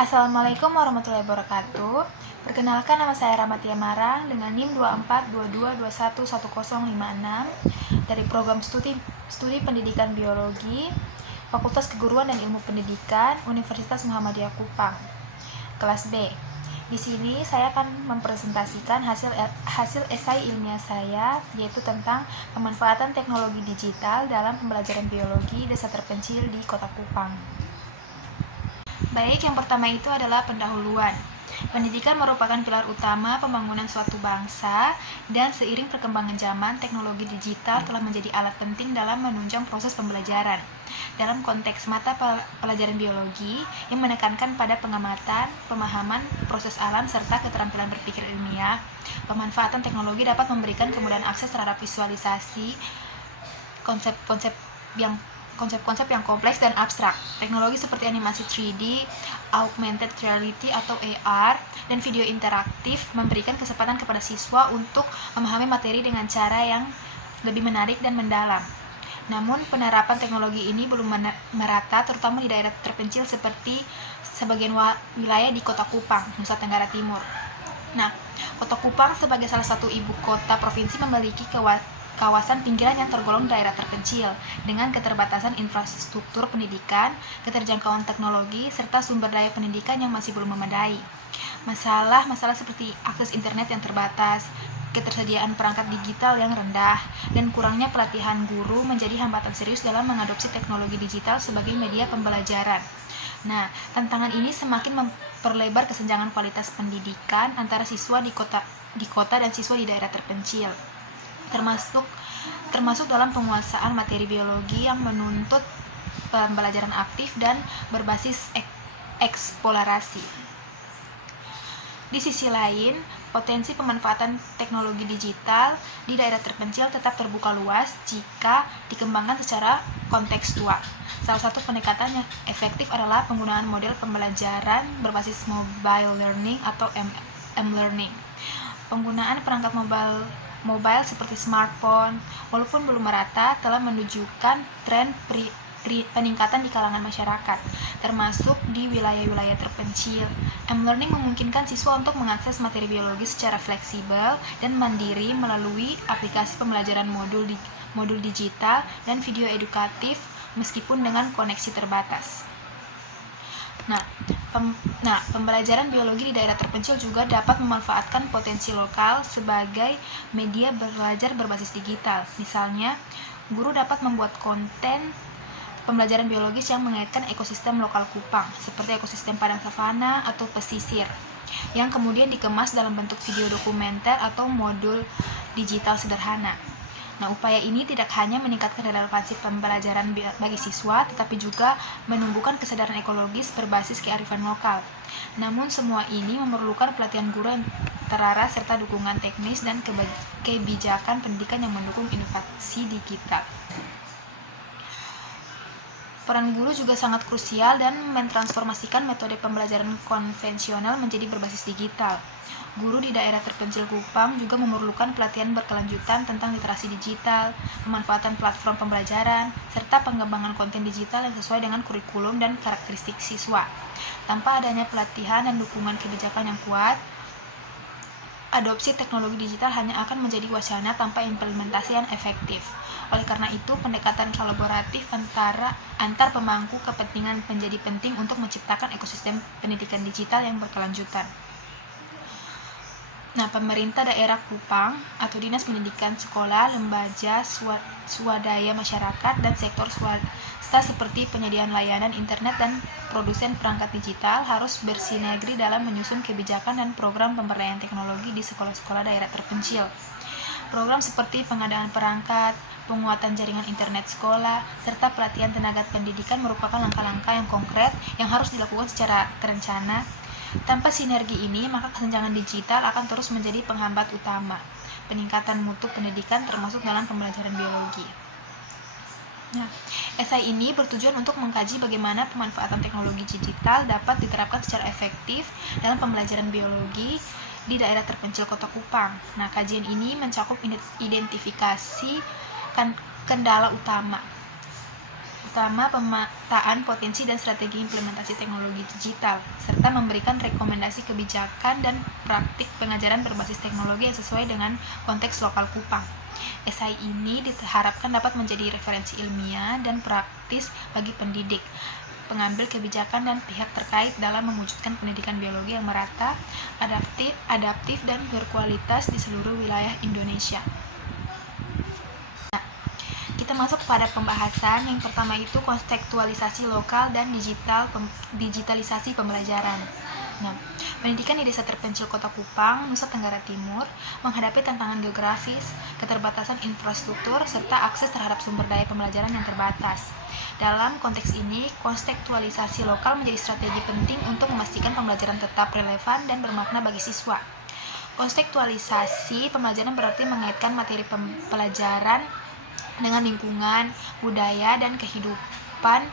Assalamualaikum warahmatullahi wabarakatuh. Perkenalkan, nama saya Ramatia Marang dengan NIM 2422211056 dari program studi Pendidikan Biologi Fakultas Keguruan dan Ilmu Pendidikan Universitas Muhammadiyah Kupang, kelas B. Di sini saya akan mempresentasikan hasil esai ilmiah saya, yaitu tentang pemanfaatan teknologi digital dalam pembelajaran biologi desa terpencil di Kota Kupang. Baik, yang pertama itu adalah pendahuluan. Pendidikan merupakan pilar utama pembangunan suatu bangsa, dan seiring perkembangan zaman, teknologi digital telah menjadi alat penting dalam menunjang proses pembelajaran. Dalam konteks mata pelajaran biologi yang menekankan pada pengamatan, pemahaman proses alam, serta keterampilan berpikir ilmiah, pemanfaatan teknologi dapat memberikan kemudahan akses terhadap visualisasi konsep-konsep yang kompleks dan abstrak. Teknologi seperti animasi 3D, augmented reality atau AR, dan video interaktif memberikan kesempatan kepada siswa untuk memahami materi dengan cara yang lebih menarik dan mendalam. Namun, penerapan teknologi ini belum merata, terutama di daerah terpencil seperti sebagian wilayah di Kota Kupang, Nusa Tenggara Timur. Nah, Kota Kupang sebagai salah satu ibu kota provinsi memiliki kawasan pinggiran yang tergolong daerah terpencil dengan keterbatasan infrastruktur pendidikan, keterjangkauan teknologi, serta sumber daya pendidikan yang masih belum memadai. Masalah seperti akses internet yang terbatas, ketersediaan perangkat digital yang rendah, dan kurangnya pelatihan guru menjadi hambatan serius dalam mengadopsi teknologi digital sebagai media pembelajaran. Nah, tantangan ini semakin memperlebar kesenjangan kualitas pendidikan antara siswa di kota dan siswa di daerah terpencil. Termasuk dalam penguasaan materi biologi yang menuntut pembelajaran aktif dan berbasis eksplorasi. Di sisi lain, potensi pemanfaatan teknologi digital di daerah terpencil tetap terbuka luas jika dikembangkan secara kontekstual. Salah satu pendekatan yang efektif adalah penggunaan model pembelajaran berbasis mobile learning atau m-learning. Penggunaan perangkat mobile seperti smartphone, walaupun belum merata, telah menunjukkan tren peningkatan di kalangan masyarakat, termasuk di wilayah-wilayah terpencil. M-learning memungkinkan siswa untuk mengakses materi biologi secara fleksibel dan mandiri melalui aplikasi pembelajaran modul digital dan video edukatif meskipun dengan koneksi terbatas. Pembelajaran biologi di daerah terpencil juga dapat memanfaatkan potensi lokal sebagai media belajar berbasis digital. Misalnya, guru dapat membuat konten pembelajaran biologis yang mengaitkan ekosistem lokal Kupang, seperti ekosistem padang savana atau pesisir, yang kemudian dikemas dalam bentuk video dokumenter atau modul digital sederhana. Nah, upaya ini tidak hanya meningkatkan relevansi pembelajaran bagi siswa, tetapi juga menumbuhkan kesadaran ekologis berbasis kearifan lokal. Namun, semua ini memerlukan pelatihan guru yang teraras serta dukungan teknis dan kebijakan pendidikan yang mendukung inovasi digital. Peran guru juga sangat krusial dan mentransformasikan metode pembelajaran konvensional menjadi berbasis digital. Guru di daerah terpencil Kupang juga memerlukan pelatihan berkelanjutan tentang literasi digital, pemanfaatan platform pembelajaran, serta pengembangan konten digital yang sesuai dengan kurikulum dan karakteristik siswa. Tanpa adanya pelatihan dan dukungan kebijakan yang kuat, adopsi teknologi digital hanya akan menjadi wacana tanpa implementasi yang efektif. Oleh karena itu, pendekatan kolaboratif antar pemangku kepentingan menjadi penting untuk menciptakan ekosistem pendidikan digital yang berkelanjutan. Nah, pemerintah daerah Kupang atau Dinas Pendidikan Sekolah, lembaga swadaya masyarakat, dan sektor swasta seperti penyediaan layanan internet dan produsen perangkat digital harus bersinergi dalam menyusun kebijakan dan program pemberdayaan teknologi di sekolah-sekolah daerah terpencil. Program seperti pengadaan perangkat, penguatan jaringan internet sekolah, serta pelatihan tenaga pendidikan merupakan langkah-langkah yang konkret yang harus dilakukan secara terencana. Tanpa sinergi ini, maka kesenjangan digital akan terus menjadi penghambat utama peningkatan mutu pendidikan termasuk dalam pembelajaran biologi. Nah, esai ini bertujuan untuk mengkaji bagaimana pemanfaatan teknologi digital dapat diterapkan secara efektif dalam pembelajaran biologi di daerah terpencil Kota Kupang. Nah, kajian ini mencakup identifikasi kendala utama utama pemetaan potensi dan strategi implementasi teknologi digital, serta memberikan rekomendasi kebijakan dan praktik pengajaran berbasis teknologi yang sesuai dengan konteks lokal Kupang. Esai ini diharapkan dapat menjadi referensi ilmiah dan praktis bagi pendidik, pengambil kebijakan dan pihak terkait dalam mewujudkan pendidikan biologi yang merata, adaptif dan berkualitas di seluruh wilayah Indonesia. Kita masuk pada pembahasan. Yang pertama itu kontekstualisasi lokal dan digitalisasi pembelajaran. Nah, pendidikan di desa terpencil Kota Kupang, Nusa Tenggara Timur, menghadapi tantangan geografis, keterbatasan infrastruktur, serta akses terhadap sumber daya pembelajaran yang terbatas. Dalam konteks ini, kontekstualisasi lokal menjadi strategi penting untuk memastikan pembelajaran tetap relevan dan bermakna bagi siswa. Kontekstualisasi pembelajaran berarti mengaitkan materi pelajaran dengan lingkungan, budaya, dan kehidupan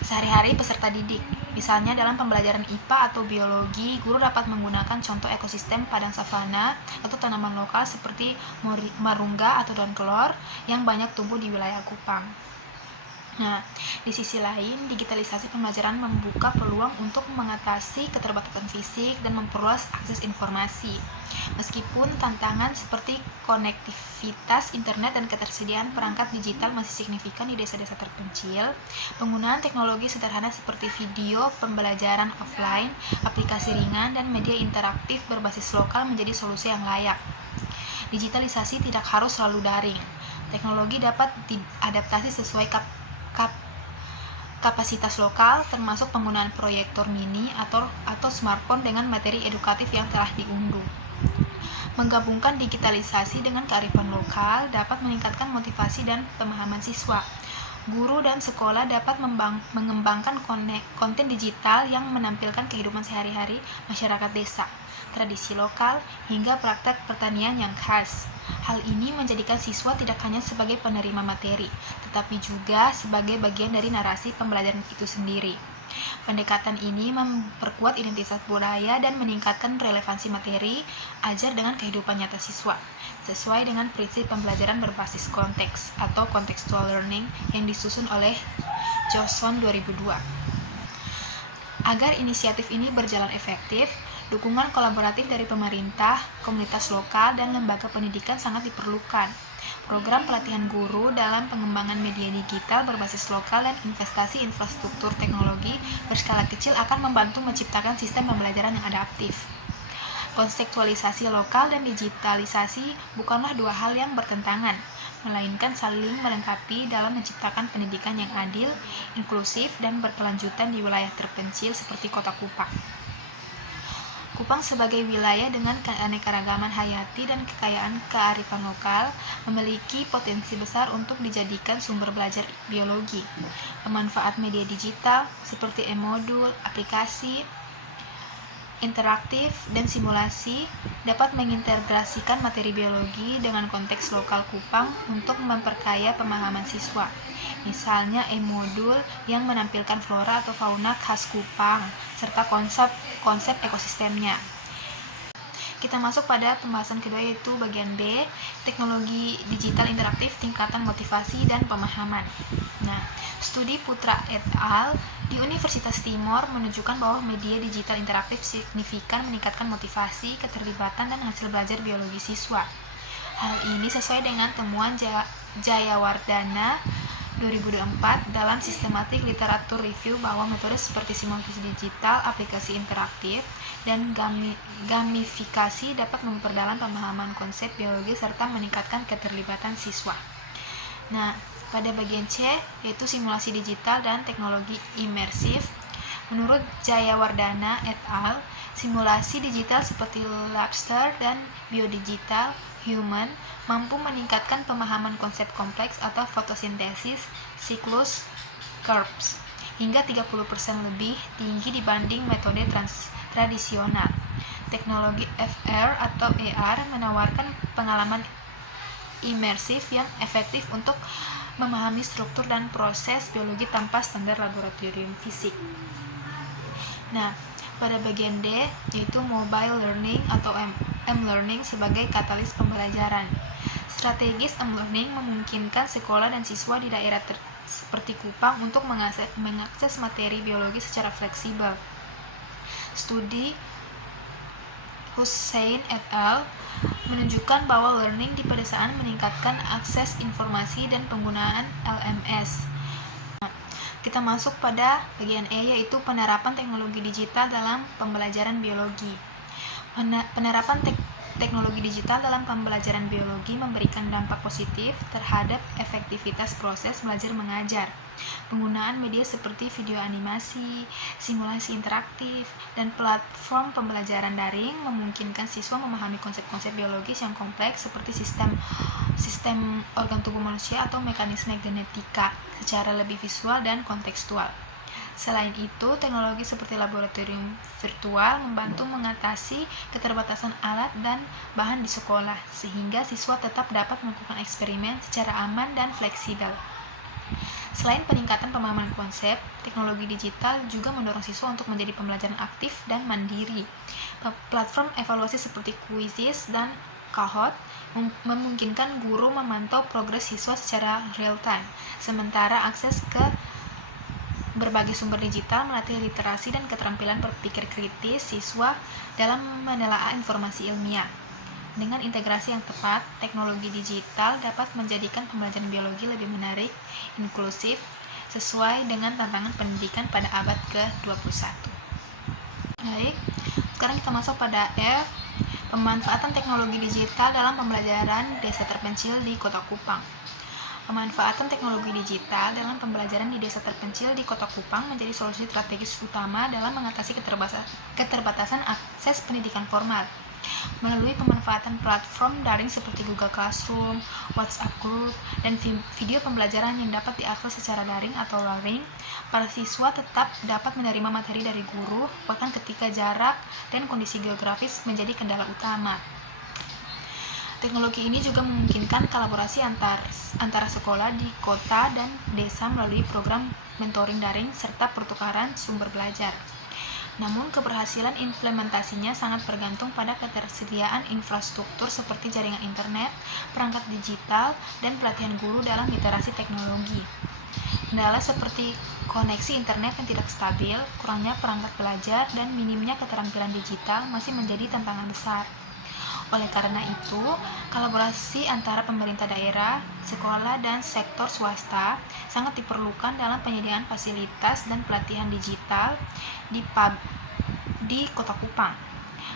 sehari-hari peserta didik. Misalnya dalam pembelajaran IPA atau biologi, guru dapat menggunakan contoh ekosistem padang savana atau tanaman lokal seperti marungga atau daun kelor yang banyak tumbuh di wilayah Kupang. Nah, di sisi lain, digitalisasi pembelajaran membuka peluang untuk mengatasi keterbatasan fisik dan memperluas akses informasi. Meskipun tantangan seperti konektivitas internet dan ketersediaan perangkat digital masih signifikan di desa-desa terpencil, penggunaan teknologi sederhana seperti video pembelajaran offline, aplikasi ringan, dan media interaktif berbasis lokal menjadi solusi yang layak. Digitalisasi tidak harus selalu daring. Teknologi dapat diadaptasi sesuai kapasitas lokal, termasuk penggunaan proyektor mini atau smartphone dengan materi edukatif yang telah diunduh. Menggabungkan digitalisasi dengan kearifan lokal dapat meningkatkan motivasi dan pemahaman siswa. Guru dan sekolah dapat mengembangkan konten digital yang menampilkan kehidupan sehari-hari masyarakat desa, tradisi lokal, hingga praktek pertanian yang khas. Hal ini menjadikan siswa tidak hanya sebagai penerima materi, tetapi juga sebagai bagian dari narasi pembelajaran itu sendiri. Pendekatan ini memperkuat identitas budaya dan meningkatkan relevansi materi ajar dengan kehidupan nyata siswa, sesuai dengan prinsip pembelajaran berbasis konteks atau contextual learning yang disusun oleh Johnson 2002. Agar inisiatif ini berjalan efektif, dukungan kolaboratif dari pemerintah, komunitas lokal, dan lembaga pendidikan sangat diperlukan. Program pelatihan guru dalam pengembangan media digital berbasis lokal dan investasi infrastruktur teknologi berskala kecil akan membantu menciptakan sistem pembelajaran yang adaptif. Kontekstualisasi lokal dan digitalisasi bukanlah dua hal yang bertentangan, melainkan saling melengkapi dalam menciptakan pendidikan yang adil, inklusif, dan berkelanjutan di wilayah terpencil seperti Kota Kupang. Kupang sebagai wilayah dengan keanekaragaman hayati dan kekayaan kearifan lokal memiliki potensi besar untuk dijadikan sumber belajar biologi. Pemanfaat media digital seperti e-modul, aplikasi interaktif, dan simulasi dapat mengintegrasikan materi biologi dengan konteks lokal Kupang untuk memperkaya pemahaman siswa. Misalnya e-modul yang menampilkan flora atau fauna khas Kupang, serta konsep ekosistemnya. Kita masuk pada pembahasan kedua, yaitu bagian B, teknologi digital interaktif, tingkatan motivasi dan pemahaman. Nah, studi Putra et al. Di Universitas Timor menunjukkan bahwa media digital interaktif signifikan meningkatkan motivasi, keterlibatan, dan hasil belajar biologi siswa. Hal ini sesuai dengan temuan Jayawardana 2004 dalam sistematik literatur review bahwa metode seperti simulasi digital, aplikasi interaktif, dan gamifikasi dapat memperdalam pemahaman konsep biologi serta meningkatkan keterlibatan siswa. Nah, pada bagian C, yaitu simulasi digital dan teknologi imersif. Menurut Jayawardana et al., simulasi digital seperti Labster dan biodigital human mampu meningkatkan pemahaman konsep kompleks atau fotosintesis siklus Krebs hingga 30% lebih tinggi dibanding metode tradisional. Teknologi VR atau AR menawarkan pengalaman imersif yang efektif untuk memahami struktur dan proses biologi tanpa standar laboratorium fisik. Nah, pada bagian D, yaitu mobile learning atau m-learning sebagai katalis pembelajaran. Strategis m-learning memungkinkan sekolah dan siswa di daerah seperti Kupang untuk mengakses materi biologi secara fleksibel. Studi Hussein et al. Menunjukkan bahwa learning di pedesaan meningkatkan akses informasi dan penggunaan LMS. Kita masuk pada bagian E, yaitu penerapan teknologi digital dalam pembelajaran biologi. Penerapan teknologi digital dalam pembelajaran biologi memberikan dampak positif terhadap efektivitas proses belajar mengajar. Penggunaan media seperti video animasi, simulasi interaktif, dan platform pembelajaran daring memungkinkan siswa memahami konsep-konsep biologis yang kompleks seperti sistem organ tubuh manusia atau mekanisme genetika secara lebih visual dan kontekstual. Selain itu, teknologi seperti laboratorium virtual membantu mengatasi keterbatasan alat dan bahan di sekolah, sehingga siswa tetap dapat melakukan eksperimen secara aman dan fleksibel. Selain peningkatan pemahaman konsep, teknologi digital juga mendorong siswa untuk menjadi pembelajaran aktif dan mandiri. Platform evaluasi seperti Quizzes dan Kahoot memungkinkan guru memantau progres siswa secara real-time, sementara akses ke berbagai sumber digital melatih literasi dan keterampilan berpikir kritis siswa dalam menelaah informasi ilmiah. Dengan integrasi yang tepat, teknologi digital dapat menjadikan pembelajaran biologi lebih menarik, inklusif, sesuai dengan tantangan pendidikan pada abad ke-21. Baik, sekarang kita masuk pada F, pemanfaatan teknologi digital dalam pembelajaran desa terpencil di Kota Kupang. Pemanfaatan teknologi digital dalam pembelajaran di desa terpencil di Kota Kupang menjadi solusi strategis utama dalam mengatasi keterbatasan akses pendidikan formal. Melalui pemanfaatan platform daring seperti Google Classroom, WhatsApp Group, dan video pembelajaran yang dapat diakses secara daring atau luring, para siswa tetap dapat menerima materi dari guru, bahkan ketika jarak dan kondisi geografis menjadi kendala utama. Teknologi ini juga memungkinkan kolaborasi antara sekolah di kota dan desa melalui program mentoring daring serta pertukaran sumber belajar. Namun, keberhasilan implementasinya sangat bergantung pada ketersediaan infrastruktur seperti jaringan internet, perangkat digital, dan pelatihan guru dalam literasi teknologi. Kendala seperti koneksi internet yang tidak stabil, kurangnya perangkat belajar, dan minimnya keterampilan digital masih menjadi tantangan besar. Oleh karena itu, kolaborasi antara pemerintah daerah, sekolah, dan sektor swasta sangat diperlukan dalam penyediaan fasilitas dan pelatihan digital di Kota Kupang.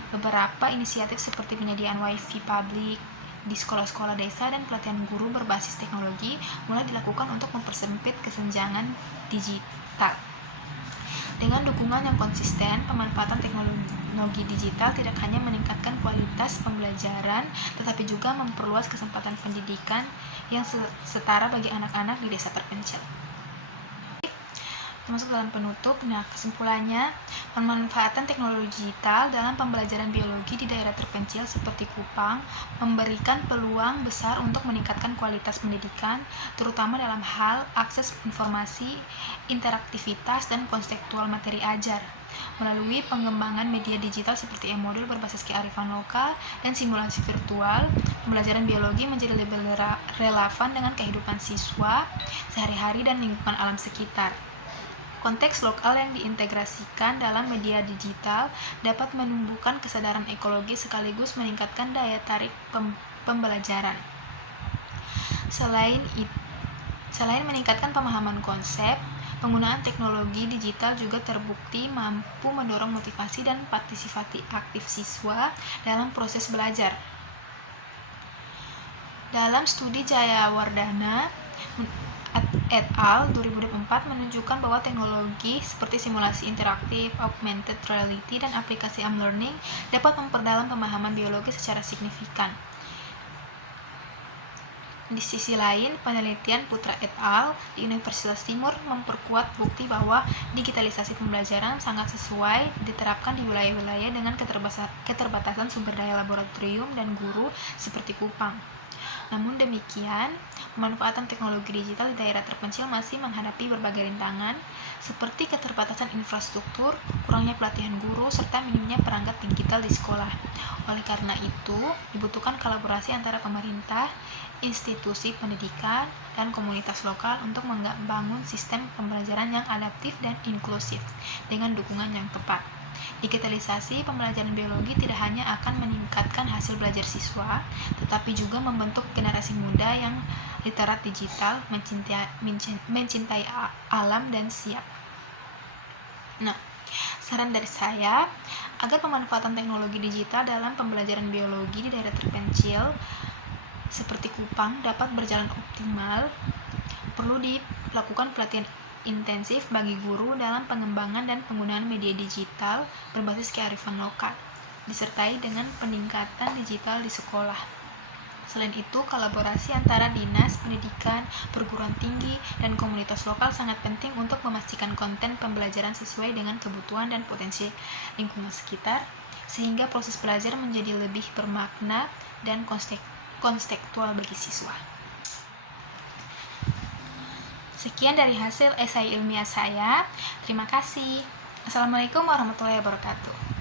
Beberapa inisiatif seperti penyediaan WiFi publik di sekolah-sekolah desa dan pelatihan guru berbasis teknologi mulai dilakukan untuk mempersempit kesenjangan digital. Dengan dukungan yang konsisten, pemanfaatan teknologi digital tidak hanya meningkatkan kualitas pembelajaran, tetapi juga memperluas kesempatan pendidikan yang setara bagi anak-anak di desa terpencil. Masuk dalam penutup, kesimpulannya, pemanfaatan teknologi digital dalam pembelajaran biologi di daerah terpencil seperti Kupang memberikan peluang besar untuk meningkatkan kualitas pendidikan, terutama dalam hal akses informasi, interaktivitas, dan konseptual materi ajar. Melalui pengembangan media digital seperti e-modul berbasis kearifan lokal dan simulasi virtual, pembelajaran biologi menjadi lebih relevan dengan kehidupan siswa sehari-hari dan lingkungan alam sekitar. Konteks lokal yang diintegrasikan dalam media digital dapat menumbuhkan kesadaran ekologi sekaligus meningkatkan daya tarik pembelajaran. Selain meningkatkan pemahaman konsep, penggunaan teknologi digital juga terbukti mampu mendorong motivasi dan partisipasi aktif siswa dalam proses belajar. Dalam studi Jayawardana et al. 2024 menunjukkan bahwa teknologi seperti simulasi interaktif, augmented reality, dan aplikasi e-learning dapat memperdalam pemahaman biologi secara signifikan. Di sisi lain, penelitian Putra et al. Di Universitas Timur memperkuat bukti bahwa digitalisasi pembelajaran sangat sesuai diterapkan di wilayah-wilayah dengan keterbatasan sumber daya laboratorium dan guru seperti Kupang. Namun demikian, pemanfaatan teknologi digital di daerah terpencil masih menghadapi berbagai rintangan, seperti keterbatasan infrastruktur, kurangnya pelatihan guru, serta minimnya perangkat digital di sekolah. Oleh karena itu, dibutuhkan kolaborasi antara pemerintah, institusi pendidikan, dan komunitas lokal untuk membangun sistem pembelajaran yang adaptif dan inklusif dengan dukungan yang tepat. Digitalisasi pembelajaran biologi tidak hanya akan meningkatkan hasil belajar siswa, tetapi juga membentuk generasi muda yang literat digital, mencintai alam, dan siap. Nah, saran dari saya, agar pemanfaatan teknologi digital dalam pembelajaran biologi di daerah terpencil seperti Kupang dapat berjalan optimal, perlu dilakukan pelatihan intensif bagi guru dalam pengembangan dan penggunaan media digital berbasis kearifan lokal, disertai dengan peningkatan digital di sekolah. Selain itu, kolaborasi antara dinas pendidikan, perguruan tinggi, dan komunitas lokal sangat penting untuk memastikan konten pembelajaran sesuai dengan kebutuhan dan potensi lingkungan sekitar, sehingga proses belajar menjadi lebih bermakna dan kontekstual bagi siswa. Sekian dari hasil esai ilmiah saya. Terima kasih. Assalamualaikum warahmatullahi wabarakatuh.